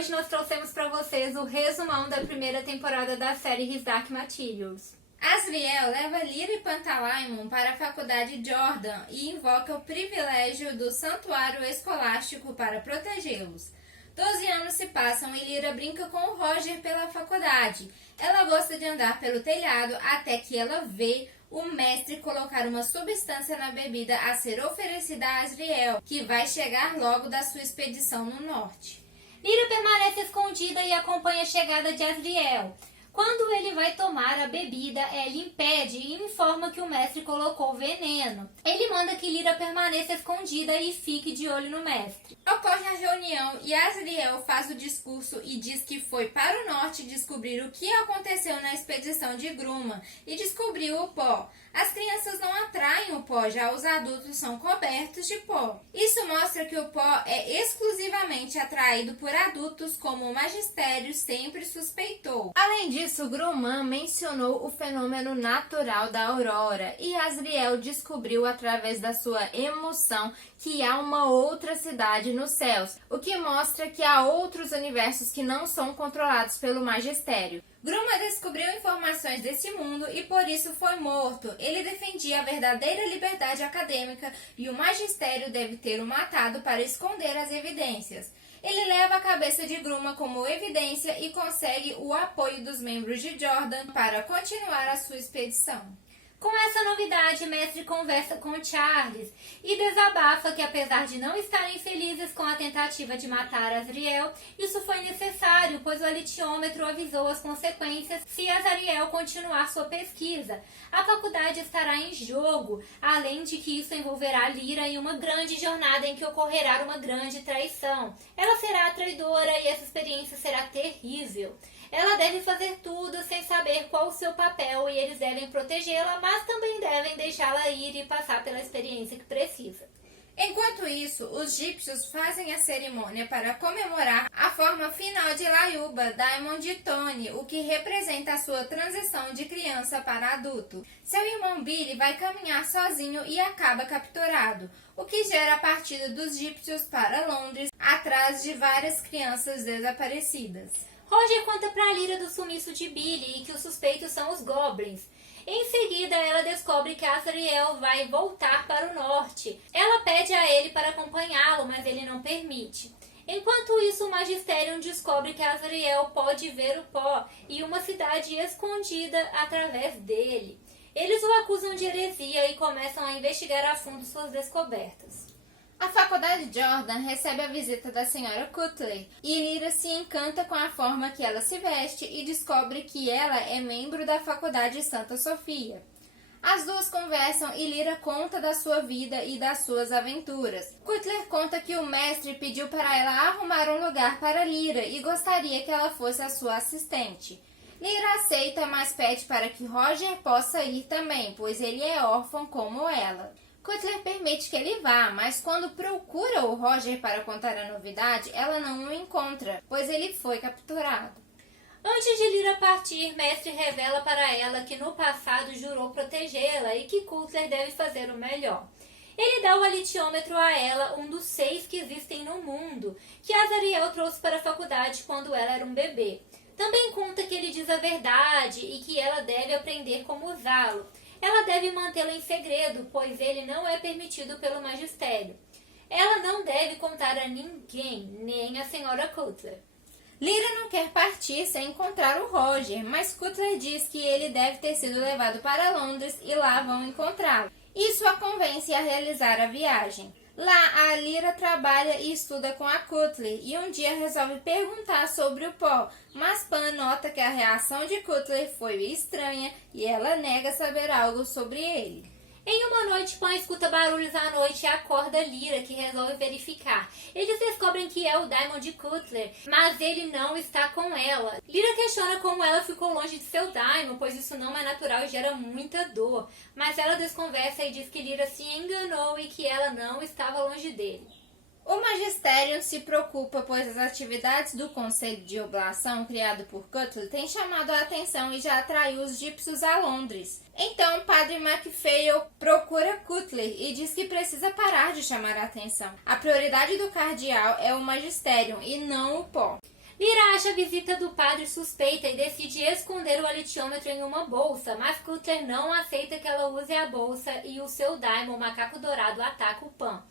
hoje nós trouxemos para vocês o resumão da primeira temporada da série His Dark Materials. Asriel leva Lyra e Pantalaimon para a faculdade Jordan e invoca o privilégio do santuário escolástico para protegê-los. 12 anos se passam e Lyra brinca com o Roger pela faculdade. Ela gosta de andar pelo telhado até que ela vê o mestre colocar uma substância na bebida a ser oferecida a Asriel, que vai chegar logo da sua expedição no norte. Lyra permanece escondida e acompanha a chegada de Asriel. Quando ele vai tomar a bebida, ela impede e informa que o mestre colocou veneno. Ele manda que Lyra permaneça escondida e fique de olho no mestre. Ocorre a reunião e Asriel faz o discurso e diz que foi para o norte descobrir o que aconteceu na expedição de Gruma e descobriu o pó. As crianças não atraem o pó, já os adultos são cobertos de pó. Isso mostra que o pó é exclusivamente atraído por adultos, como o magistério sempre suspeitou. Além disso, Grumman mencionou o fenômeno natural da aurora e Asriel descobriu através da sua emoção que há uma outra cidade nos céus, o que mostra que há outros universos que não são controlados pelo magistério. Gruma descobriu informações desse mundo e por isso foi morto. Ele defendia a verdadeira liberdade acadêmica e o magistério deve ter o matado para esconder as evidências. Ele leva a cabeça de Gruma como evidência e consegue o apoio dos membros de Jordan para continuar a sua expedição. Com essa novidade, Mestre conversa com Charles e desabafa que, apesar de não estarem felizes com a tentativa de matar Asriel, isso foi necessário, pois o alitiômetro avisou as consequências se Asriel continuar sua pesquisa. A faculdade estará em jogo, além de que isso envolverá Lyra em uma grande jornada em que ocorrerá uma grande traição. Ela será a traidora e essa experiência será terrível. Ela deve fazer tudo sem saber qual o seu papel e eles devem protegê-la, mas também devem deixá-la ir e passar pela experiência que precisa. Enquanto isso, os gípsios fazem a cerimônia para comemorar a forma final de Layuba, Daimon de Tony, o que representa a sua transição de criança para adulto. Seu irmão Billy vai caminhar sozinho e acaba capturado, o que gera a partida dos gípsios para Londres, atrás de várias crianças desaparecidas. Roger conta para Lyra do sumiço de Billy e que os suspeitos são os Goblins. Em seguida, ela descobre que Asriel vai voltar para o norte. Ela pede a ele para acompanhá-lo, mas ele não permite. Enquanto isso, o Magisterium descobre que Asriel pode ver o pó e uma cidade escondida através dele. Eles o acusam de heresia e começam a investigar a fundo suas descobertas. A faculdade Jordan recebe a visita da senhora Cutler e Lyra se encanta com a forma que ela se veste e descobre que ela é membro da faculdade Santa Sofia. As duas conversam e Lyra conta da sua vida e das suas aventuras. Cutler conta que o mestre pediu para ela arrumar um lugar para Lyra e gostaria que ela fosse a sua assistente. Lyra aceita, mas pede para que Roger possa ir também, pois ele é órfão como ela. Cutler permite que ele vá, mas quando procura o Roger para contar a novidade, ela não o encontra, pois ele foi capturado. Antes de Lyra partir, Mestre revela para ela que no passado jurou protegê-la e que Cutler deve fazer o melhor. Ele dá o alitiômetro a ela, um dos 6 que existem no mundo, que Asriel trouxe para a faculdade quando ela era um bebê. Também conta que ele diz a verdade e que ela deve aprender como usá-lo. Ela deve mantê-lo em segredo, pois ele não é permitido pelo magistério. Ela não deve contar a ninguém, nem a senhora Cutler. Lyra não quer partir sem encontrar o Roger, mas Cutler diz que ele deve ter sido levado para Londres e lá vão encontrá-lo. Isso a convence a realizar a viagem. Lá, a Lyra trabalha e estuda com a Cutler e um dia resolve perguntar sobre o pó, mas Pan nota que a reação de Cutler foi estranha e ela nega saber algo sobre ele. Em uma noite, Pan escuta barulhos à noite e acorda Lyra, que resolve verificar. Eles descobrem que é o Daimon de Cutler, mas ele não está com ela. Lyra questiona como ela ficou longe de seu Daimon, pois isso não é natural e gera muita dor. Mas ela desconversa e diz que Lyra se enganou e que ela não estava longe dele. O magistério se preocupa, pois as atividades do Conselho de Oblação, criado por Cutler, têm chamado a atenção e já atraiu os gípsios a Londres. Então, o padre MacPhail procura Cutler e diz que precisa parar de chamar a atenção. A prioridade do cardeal é o magistério e não o pó. Lyra acha a visita do padre suspeita e decide esconder o alitiômetro em uma bolsa, mas Cutler não aceita que ela use a bolsa e o seu daimon, o macaco dourado, ataca o Pan.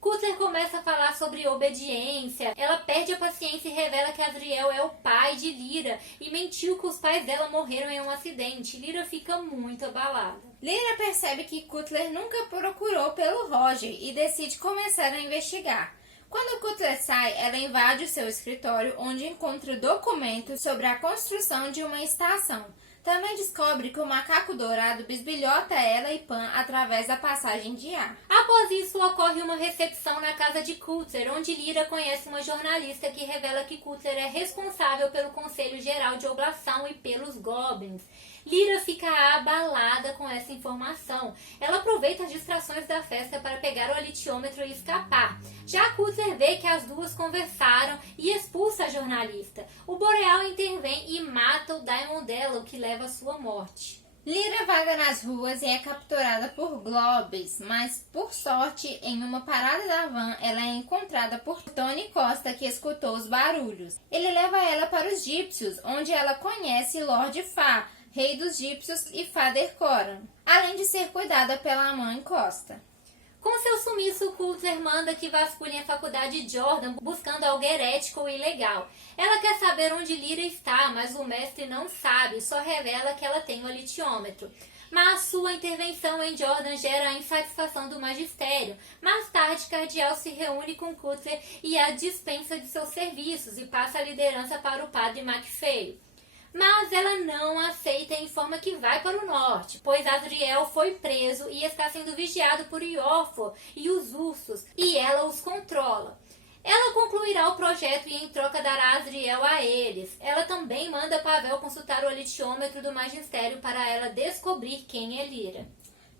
Cutler começa a falar sobre obediência, ela perde a paciência e revela que Azriel é o pai de Lyra e mentiu que os pais dela morreram em um acidente. Lyra fica muito abalada. Lyra percebe que Cutler nunca procurou pelo Roger e decide começar a investigar. Quando Cutler sai, ela invade o seu escritório, onde encontra documentos sobre a construção de uma estação. Também descobre que o macaco dourado bisbilhota ela e Pan através da passagem de ar. Após isso, ocorre uma recepção na casa de Cutler, onde Lyra conhece uma jornalista que revela que Cutler é responsável pelo Conselho Geral de Oblação e pelos Goblins. Lyra fica abalada com essa informação. Ela aproveita as distrações da festa para pegar o alitiômetro e escapar. Já Cutler vê que as duas conversaram e expulsa a jornalista. O Boreal intervém e mata o daimon dela, o que leva à sua morte. Lyra vaga nas ruas e é capturada por Globes, mas, por sorte, em uma parada da van, ela é encontrada por Tony Costa, que escutou os barulhos. Ele leva ela para os Gípsios, onde ela conhece Lord Fa, rei dos Gípsios, e Father Coran, além de ser cuidada pela mãe Costa. Com seu sumiço, Cutler manda que vasculhem a faculdade Jordan buscando algo herético ou ilegal. Ela quer saber onde Lyra está, mas o mestre não sabe, só revela que ela tem o alitiômetro. Mas sua intervenção em Jordan gera a insatisfação do magistério. Mais tarde, Cardial se reúne com Cutler e a dispensa de seus serviços e passa a liderança para o padre Macfeio. Mas ela não aceita e informa que vai para o norte, pois Azriel foi preso e está sendo vigiado por Iorfor e os ursos, e ela os controla. Ela concluirá o projeto e em troca dará Azriel a eles. Ela também manda Pavel consultar o alitiômetro do magistério para ela descobrir quem é Lyra.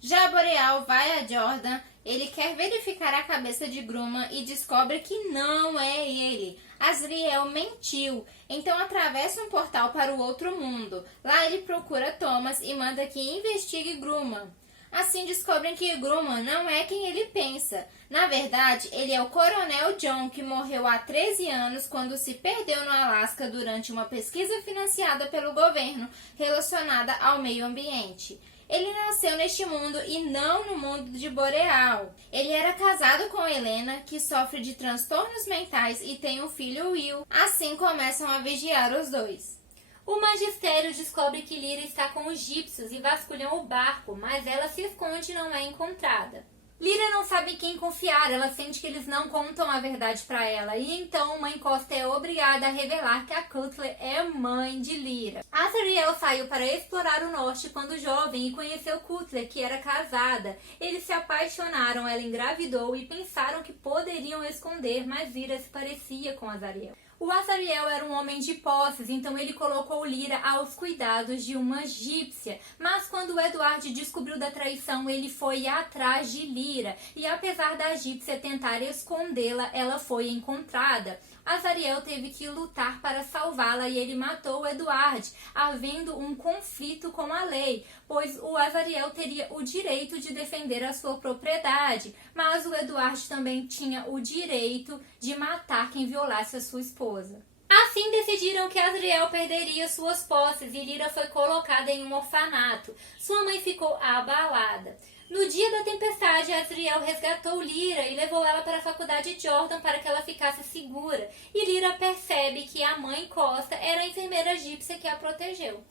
Já Boreal vai a Jordan, ele quer verificar a cabeça de Grumman e descobre que não é ele. Azriel mentiu, então atravessa um portal para o outro mundo. Lá ele procura Thomas e manda que investigue Grumman. Assim descobrem que Grumman não é quem ele pensa. Na verdade, ele é o Coronel John, que morreu há 13 anos quando se perdeu no Alasca durante uma pesquisa financiada pelo governo relacionada ao meio ambiente. Ele nasceu neste mundo e não no mundo de Boreal. Ele era casado com Helena, que sofre de transtornos mentais e tem um filho, Will. Assim começam a vigiar os dois. O magistério descobre que Lyra está com os Gípsios e vasculham o barco, mas ela se esconde e não é encontrada. Lyra não sabe em quem confiar, ela sente que eles não contam a verdade para ela, e então Mãe Costa é obrigada a revelar que a Cutler é mãe de Lyra. Azriel saiu para explorar o norte quando jovem e conheceu Cutler, que era casada. Eles se apaixonaram, ela engravidou e pensaram que poderiam esconder, mas Lyra se parecia com Azriel. O Azriel era um homem de posses, então ele colocou Lyra aos cuidados de uma egípcia. Mas quando Edward descobriu da traição, ele foi atrás de Lyra. E apesar da egípcia tentar escondê-la, ela foi encontrada. Azriel teve que lutar para salvá-la e ele matou Edward, havendo um conflito com a lei, pois o Azriel teria o direito de defender a sua propriedade, mas o Edward também tinha o direito de matar quem violasse a sua esposa. Assim decidiram que Azriel perderia suas posses e Lyra foi colocada em um orfanato. Sua mãe ficou abalada. No dia da tempestade, Azriel resgatou Lyra e levou ela para a faculdade Jordan para que ela ficasse segura. E Lyra percebe que a mãe Costa era a enfermeira egípcia que a protegeu.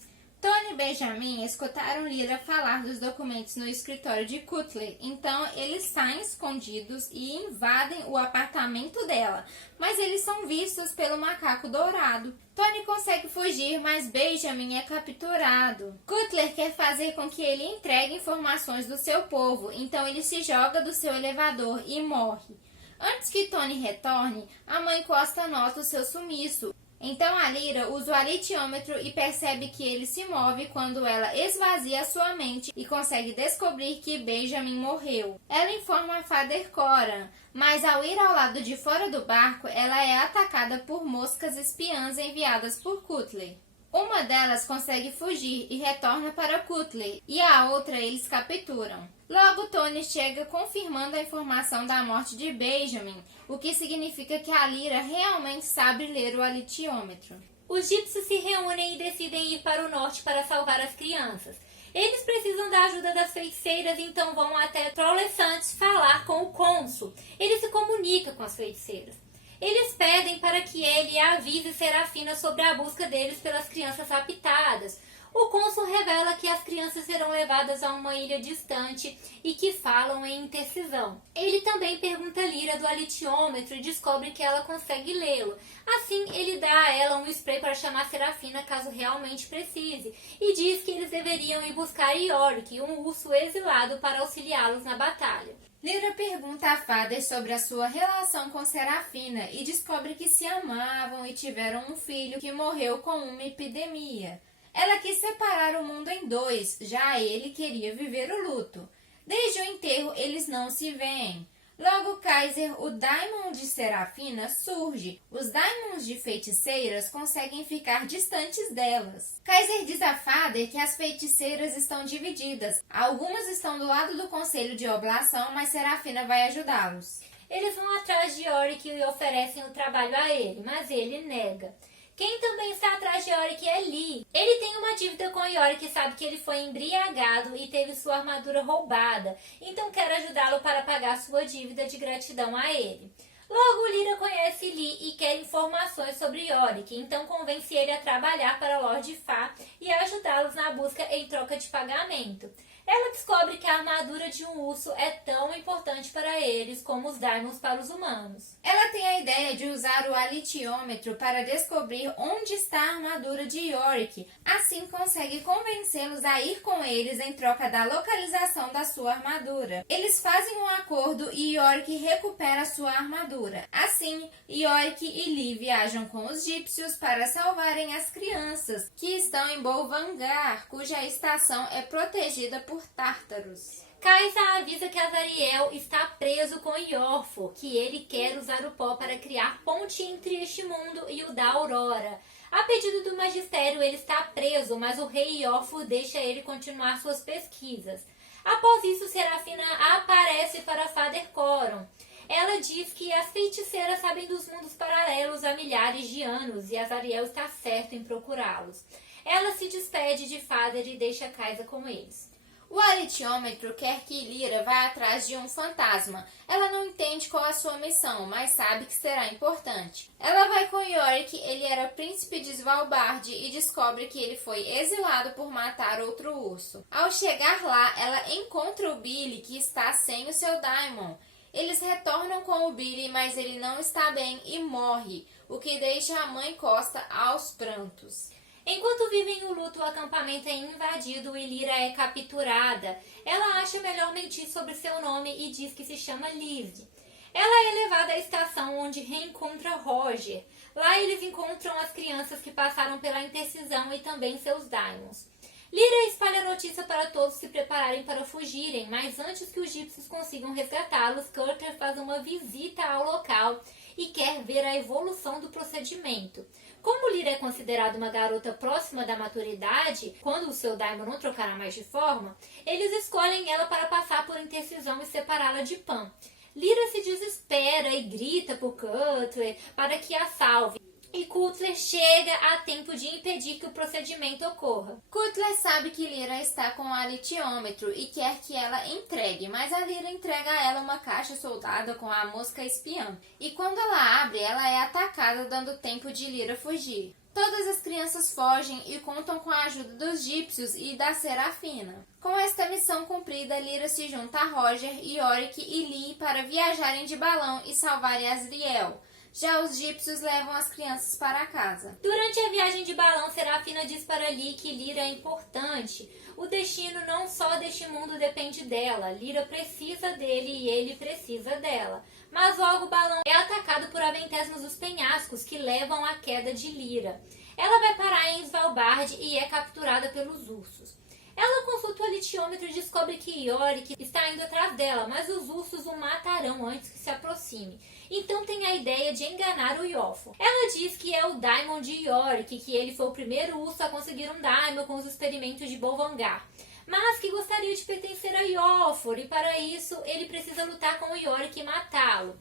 Tony e Benjamin escutaram Lyra falar dos documentos no escritório de Cutler, então eles saem escondidos e invadem o apartamento dela, mas eles são vistos pelo macaco dourado. Tony consegue fugir, mas Benjamin é capturado. Cutler quer fazer com que ele entregue informações do seu povo, então ele se joga do seu elevador e morre. Antes que Tony retorne, a mãe Costa nota o seu sumiço. Então a Lyra usa o alitiômetro e percebe que ele se move quando ela esvazia sua mente e consegue descobrir que Benjamin morreu. Ela informa a Father Coran, mas ao ir ao lado de fora do barco, ela é atacada por moscas espiãs enviadas por Cutler. Uma delas consegue fugir e retorna para Cutley, e a outra eles capturam. Logo, Tony chega confirmando a informação da morte de Benjamin, o que significa que a Lyra realmente sabe ler o alitiômetro. Os gípsios se reúnem e decidem ir para o norte para salvar as crianças. Eles precisam da ajuda das feiticeiras, então vão até Trollesant falar com o cônsul. Ele se comunica com as feiticeiras. Eles pedem para que ele avise Serafina sobre a busca deles pelas crianças raptadas. O cônsul revela que as crianças serão levadas a uma ilha distante e que falam em intercisão. Ele também pergunta a Lyra do alitiômetro e descobre que ela consegue lê-lo. Assim, ele dá a ela um spray para chamar Serafina caso realmente precise e diz que eles deveriam ir buscar Yorick, um urso exilado, para auxiliá-los na batalha. Lyra pergunta a Father sobre a sua relação com Serafina e descobre que se amavam e tiveram um filho que morreu com uma epidemia. Ela quis separar o mundo em dois, já ele queria viver o luto. Desde o enterro, eles não se veem. Logo, Kaiser, o Daimon de Serafina, surge. Os Daimons de feiticeiras conseguem ficar distantes delas. Kaiser diz a Father que as feiticeiras estão divididas. Algumas estão do lado do Conselho de Oblação, mas Serafina vai ajudá-los. Eles vão atrás de Yorick e oferecem o trabalho a ele, mas ele nega. Quem também está atrás de Yorick é Lee. Ele tem uma dívida com Yorick e sabe que ele foi embriagado e teve sua armadura roubada, então quer ajudá-lo para pagar sua dívida de gratidão a ele. Logo, Lyra conhece Lee e quer informações sobre Yorick, então convence ele a trabalhar para Lord Fa e a ajudá-los na busca em troca de pagamento. Ela descobre que a armadura de um urso é tão importante para eles como os Daimons para os humanos. Ela tem a ideia de usar o alitiômetro para descobrir onde está a armadura de Yorick. Assim consegue convencê-los a ir com eles em troca da localização da sua armadura. Eles fazem um acordo e Yorick recupera sua armadura. Assim, Yorick e Lee viajam com os gípsios para salvarem as crianças, que estão em Bolvangar, cuja estação é protegida por tártaros. Kaisa avisa que Azariel está preso com Iorfo, que ele quer usar o pó para criar ponte entre este mundo e o da Aurora. A pedido do magistério, ele está preso, mas o rei Iorfo deixa ele continuar suas pesquisas. Após isso, Serafina aparece para Father Coron. Ela diz que as feiticeiras sabem dos mundos paralelos há milhares de anos e Azariel está certo em procurá-los. Ela se despede de Father e deixa Kaisa com eles. O alitiômetro quer que Lyra vá atrás de um fantasma. Ela não entende qual a sua missão, mas sabe que será importante. Ela vai com Yorick, ele era príncipe de Svalbard, e descobre que ele foi exilado por matar outro urso. Ao chegar lá, ela encontra o Billy, que está sem o seu Daimon. Eles retornam com o Billy, mas ele não está bem e morre, o que deixa a mãe Costa aos prantos. Enquanto vivem o luto, o acampamento é invadido e Lyra é capturada. Ela acha melhor mentir sobre seu nome e diz que se chama Liv. Ela é levada à estação onde reencontra Roger. Lá eles encontram as crianças que passaram pela intercisão e também seus daimons. Lyra espalha a notícia para todos se prepararem para fugirem, mas antes que os gípsios consigam resgatá-los, Curter faz uma visita ao local e quer ver a evolução do procedimento. Como Lyra é considerada uma garota próxima da maturidade, quando o seu Daimon não trocará mais de forma, eles escolhem ela para passar por intercisão e separá-la de Pan. Lyra se desespera e grita por Cutler para que a salve. E Cutler chega a tempo de impedir que o procedimento ocorra. Cutler sabe que Lyra está com o alitiômetro e quer que ela entregue, mas a Lyra entrega a ela uma caixa soldada com a mosca espiã. E quando ela abre, ela é atacada, dando tempo de Lyra fugir. Todas as crianças fogem e contam com a ajuda dos gípsios e da Serafina. Com esta missão cumprida, Lyra se junta a Roger, Yorick e Lee para viajarem de balão e salvarem Azriel. Já os gípsios levam as crianças para casa. Durante a viagem de balão, Serafina diz para Lee que Lyra é importante. O destino não só deste mundo depende dela. Lyra precisa dele e ele precisa dela. Mas logo o balão é atacado por aventésmos dos penhascos que levam à queda de Lyra. Ela vai parar em Svalbard e é capturada pelos ursos. Ela consulta o alitiômetro e descobre que Yorick está indo atrás dela, mas os ursos o matarão antes que se aproxime. então tem a ideia de enganar o Iofo. Ela diz que é o Daimon de Yorick, que ele foi o primeiro urso a conseguir um Daimon com os experimentos de Bolvangar, mas que gostaria de pertencer a Iofur, e para isso ele precisa lutar com o Yorick e matá-lo.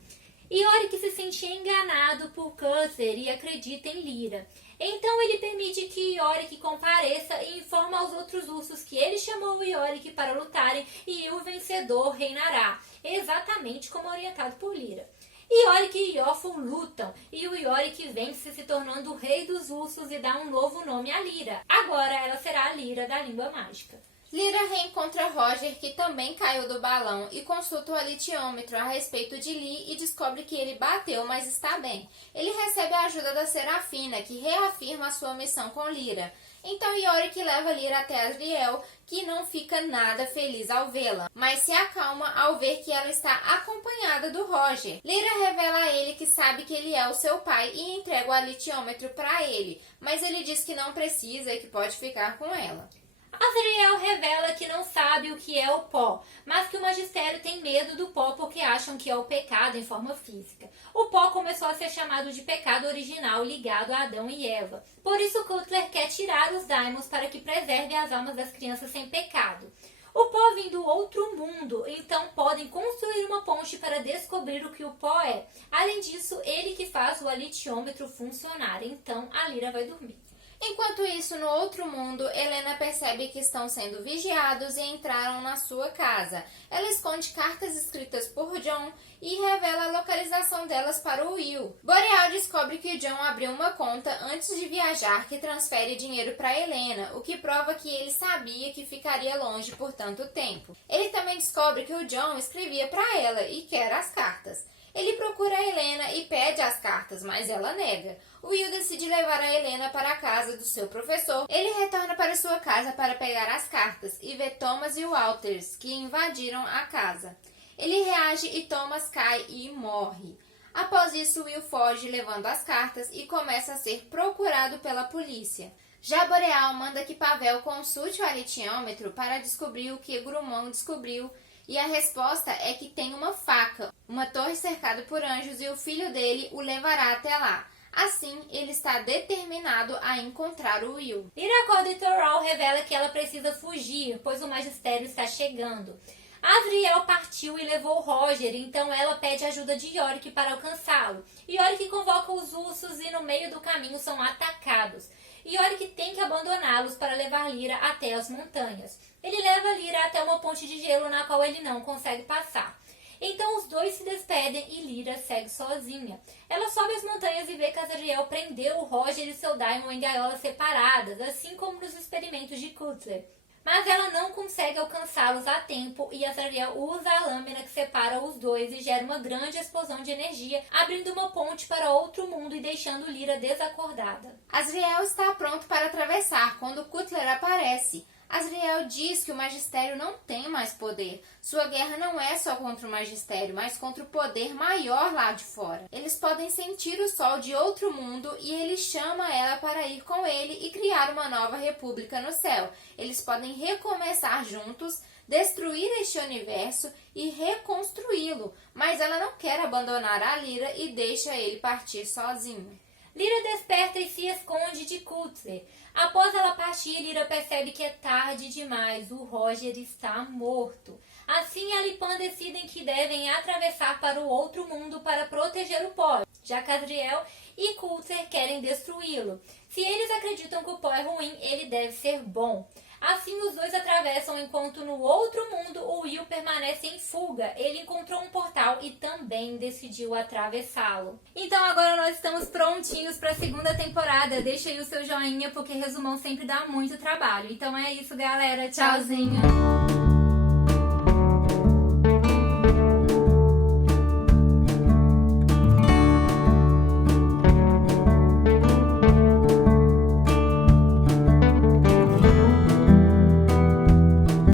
Yorick se sente enganado por Cutler e acredita em Lyra. Então ele permite que Yorick compareça e informa aos outros ursos que ele chamou o Yorick para lutarem e o vencedor reinará, exatamente como orientado por Lyra. Yorick e Iofur lutam, e o Yorick vence, se tornando o rei dos ursos e dá um novo nome a Lyra. Agora ela será a Lyra da língua mágica. Lyra reencontra Roger, que também caiu do balão, e consulta o alitiômetro a respeito de Lee e descobre que ele bateu, mas está bem. Ele recebe a ajuda da Serafina, que reafirma a sua missão com Lyra. Então Yorick leva Lyra até Asriel, que não fica nada feliz ao vê-la, mas se acalma ao ver que ela está acompanhada do Roger. Lyra revela a ele que sabe que ele é o seu pai e entrega o alitiômetro para ele, mas ele diz que não precisa e que pode ficar com ela. Asriel revela que não sabe o que é o pó, mas que o magistério tem medo do pó porque acham que é o pecado em forma física. O pó começou a ser chamado de pecado original ligado a Adão e Eva. Por isso Cutler quer tirar os Daimons para que preserve as almas das crianças sem pecado. O pó vem do outro mundo, então podem construir uma ponte para descobrir o que o pó é. Além disso, ele que faz o alitiômetro funcionar, então a Lyra vai dormir. Enquanto isso, no outro mundo, Helena percebe que estão sendo vigiados e entraram na sua casa. Ela esconde cartas escritas por John e revela a localização delas para o Will. Boreal descobre que John abriu uma conta antes de viajar que transfere dinheiro para Helena, o que prova que ele sabia que ficaria longe por tanto tempo. Ele também descobre que o John escrevia para ela e quer as cartas. Ele procura a Helena e pede as cartas, mas ela nega. O Will decide levar a Helena para a casa do seu professor. Ele retorna para sua casa para pegar as cartas e vê Thomas e Walters, que invadiram a casa. Ele reage e Thomas cai e morre. Após isso, Will foge levando as cartas e começa a ser procurado pela polícia. Já Boreal manda que Pavel consulte o alitiômetro para descobrir o que Grumon descobriu. E a resposta é que tem uma faca, uma torre cercada por anjos e o filho dele o levará até lá. Assim, ele está determinado a encontrar o Will. Lyra acorda e Thorol revela que ela precisa fugir, pois o magistério está chegando. Asriel partiu e levou Roger, então ela pede ajuda de Yorick para alcançá-lo. Yorick convoca os ursos e no meio do caminho são atacados. Yorick tem que abandoná-los para levar Lyra até as montanhas. Ele leva Lyra até uma ponte de gelo na qual ele não consegue passar. Então os dois se despedem e Lyra segue sozinha. Ela sobe as montanhas e vê que Asriel prendeu o Roger e seu Daimon em gaiolas separadas, assim como nos experimentos de Cutler. Mas ela não consegue alcançá-los a tempo e Asriel usa a lâmina que separa os dois e gera uma grande explosão de energia, abrindo uma ponte para outro mundo e deixando Lyra desacordada. Asriel está pronto para atravessar quando Cutler aparece. Asriel diz que o magistério não tem mais poder. Sua guerra não é só contra o magistério, mas contra o poder maior lá de fora. Eles podem sentir o sol de outro mundo e ele chama ela para ir com ele e criar uma nova república no céu. Eles podem recomeçar juntos, destruir este universo e reconstruí-lo, mas ela não quer abandonar a Lyra e deixa ele partir sozinho. Lyra desperta e se esconde de Cutler. Após ela partir, Lyra percebe que é tarde demais, o Roger está morto. Assim, ela e Pan decidem que devem atravessar para o outro mundo para proteger o pó, já que Asriel e Cutler querem destruí-lo. Se eles acreditam que o pó é ruim, ele deve ser bom. Assim, os dois atravessam, enquanto no outro mundo o Will permanece em fuga. Ele encontrou um portal e também decidiu atravessá-lo. Então agora nós estamos prontinhos para a segunda temporada. Deixa aí o seu joinha, porque resumão sempre dá muito trabalho. Então é isso, galera. Tchauzinho!